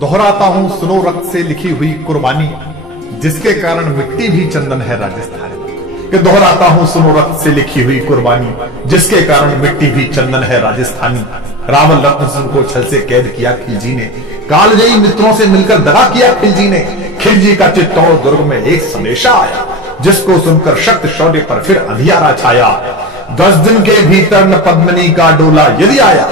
दोहराता हूं सुनो रक्त से लिखी हुई कुर्बानी, जिसके कारण मिट्टी भी चंदन है राजस्थानी। कि दोहराता हूं सुनो रक्त से लिखी हुई कुर्बानी, जिसके कारण मिट्टी भी चंदन है राजस्थानी। रावण रत्न सिंह को छल से कैद किया खिलजी ने, कालजयी मित्रों से मिलकर दगा किया खिलजी ने। खिलजी का चित्तौड़ दुर्ग में एक संदेशा आया, जिसको सुनकर शक्त शौर्य पर फिर अंधियारा छाया। 10 दिन के भीतर न पद्मिनी का डोला यदि आया,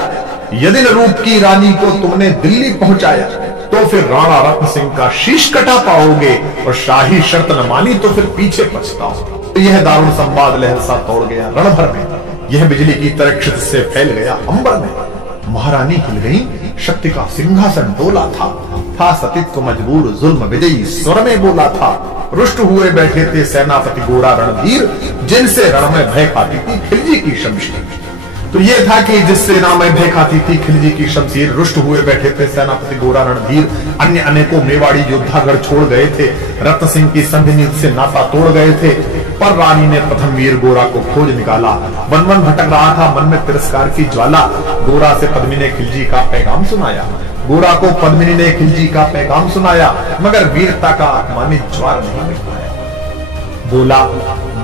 यदि न रूप की रानी को तुमने दिल्ली पहुंचाया, तो फिर राणा रत्न सिंह का शीश कटा पाओगे, और शाही शर्त न मानी तो फिर पीछे पछताओगे। यह दारुण संवाद लहर सा तोड़ गया रण भर में, यह बिजली की तरह क्षितिज से फैल गया अंबर में। महारानी हिल गई, शक्ति का सिंहासन डोला था सतीत्व मजबूर जुल्म विजयी स्वर में बोला था। रुष्ट हुए बैठे थे सेनापति गोरा रणधीर, जिनसे रण में भय खाती थी खिलजी की शमशीर। तो ये था कि जिस सेना में भय खाती थी खिलजी की शमशीर, रुष्ट हुए बैठे थे सेनापति गोरा रणधीर। अन्य अनेकों मेवाड़ी योद्धागढ़ छोड़ गए थे, रत्न सिंह की संधि नीति से नाता तोड़ गए थे। पर रानी ने प्रथम वीर गोरा को खोज निकाला। वन वन भटक रहा था मन में तिरस्कार की ज्वाला। गोरा से पद्मिनी ने खिलजी का पैगाम सुनाया, गोरा को पद्मिनी ने खिलजी का पैगाम सुनाया, मगर वीरता का अपमानित ज्वार नहीं मिल पाया। बोला,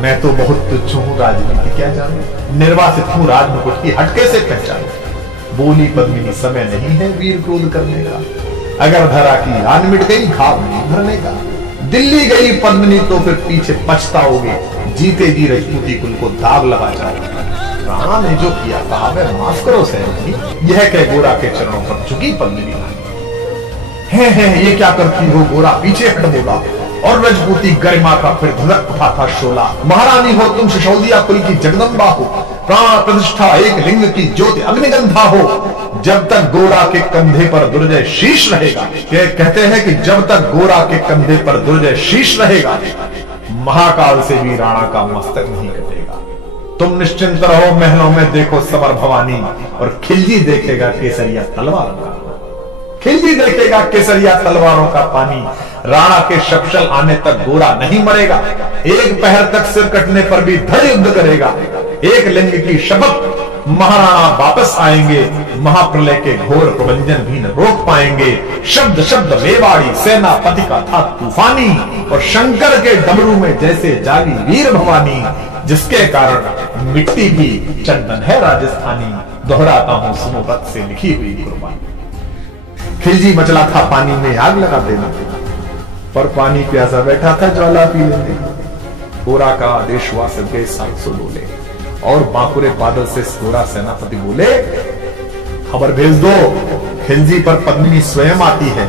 मैं तो बहुत तुच्छ हूँ, राजनीति क्या जानूं, निर्वासित हूँ राजमुकुट की हटके से पहचानूं। बोली पद्मिनी, समय नहीं है वीर क्रोध करने का, अगर धरा की आन मिट गई घाव नहीं भरने का। दिल्ली गई पद्मिनी तो फिर पीछे पछताओगे, जीते जी रजपूती कुल को दाग लगा जाओगे। राणा ने जो किया कहा वह माफ करो सहयोगी, यह कह गोरा के चरणों पर झुकी पद्मिनी। है ये क्या करती हो, गोरा पीछे हट बोला, और रजपूती गरिमा का फिर धधक उठा था शोला। महारानी हो तुम, सिसोदिया कुल की जगदम्बा हो, प्राण प्रतिष्ठा एक लिंग की ज्योति अग्निगंधा हो। जब तक गोरा के कंधे पर दुर्जय शीश रहेगा, कहते हैं कि जब तक गोरा के कंधे पर दुर्जय शीश रहेगा, महाकाल से भी राणा का मस्तक नहीं कटेगा। तुम निश्चिंत रहो, महलों में देखो समर भवानी, और खिलजी देखेगा केसरिया तलवारों का, खिलजी देखेगा केसरिया तलवारों का पानी। राणा के शपशल आने तक गोरा नहीं मरेगा, एक पहर तक सिर कटने पर भी धड़ युद्ध करेगा। एक लिंग की शपथ, महाराणा वापस आएंगे, महाप्रलय के घोर प्रबंधन भी न रोक पाएंगे। शब्द शब्द मेवाड़ी सेनापति का था तूफानी, और शंकर के डमरू में जैसे जागी वीर भवानी, जिसके कारण मिट्टी भी चंदन है राजस्थानी। दोहराता हूं सुनो रक्त से लिखी हुई कुर्बानी। खिलजी मचला था पानी में आग लगा देना, पर पानी प्यासा बैठा था ज्वाला पी लेने। गोरा का आदेश हुआ, सबके 700 बोले, और बांकुरे बादल से गोरा सेनापति बोले, खबर भेज दो, खिलजी पर पद्मिनी स्वयं आती है,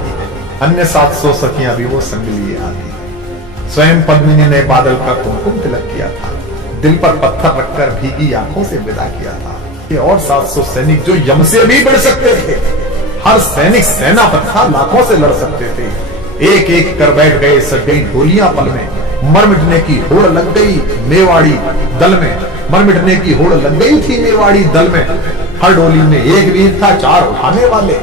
अन्य 700 सखियां भी वो संग लिए आती है। स्वयं पद्मिनी ने बादल का कुमकुम तिलक किया था, दिल पर पत्थर रखकर भीगी आंखों से विदा किया था। और 700 सैनिक जो यम से भी बढ़ सकते थे, हर सैनिक सेनापति था, लाखों से लड़ सकते थे। एक एक कर बैठ गए, सट गई ढोलियां पल में, मर मिटने की होड़ लग गई मेवाड़ी दल में, मर मिटने की होड़ लग गई थी मेवाड़ी दल में। हर डोली में एक वीर था, 4 उठाने वाले,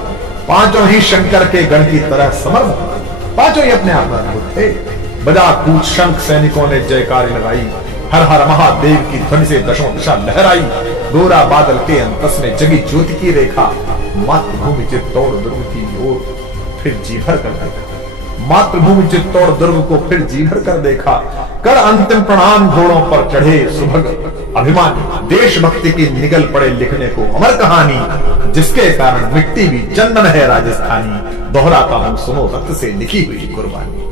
पांचों ही शंकर के गण की तरह समर्थ, पांचों ही अपने आप में अद्भुत थे। बजा कूच शंख सैनिकों ने जयकारी लगाई, हर हर महादेव की ध्वनि से दशों दिशा लहराई। गोरा बादल के अंतस में जगी ज्योति की रेखा, मातृभूमि चित्तौड़ दुर्ग की ओर फिर जी भर कर देखा, मातृभूमि चित्तौड़ दुर्ग को फिर जी भर कर देखा। कर अंतिम प्रणाम घोड़ों पर चढ़े सुभग अभिमानी, देशभक्ति की निगल पड़े लिखने को अमर कहानी, जिसके कारण मिट्टी भी चंदन है राजस्थानी। दोहराता हूं सुनो रक्त से लिखी हुई कुर्बानी।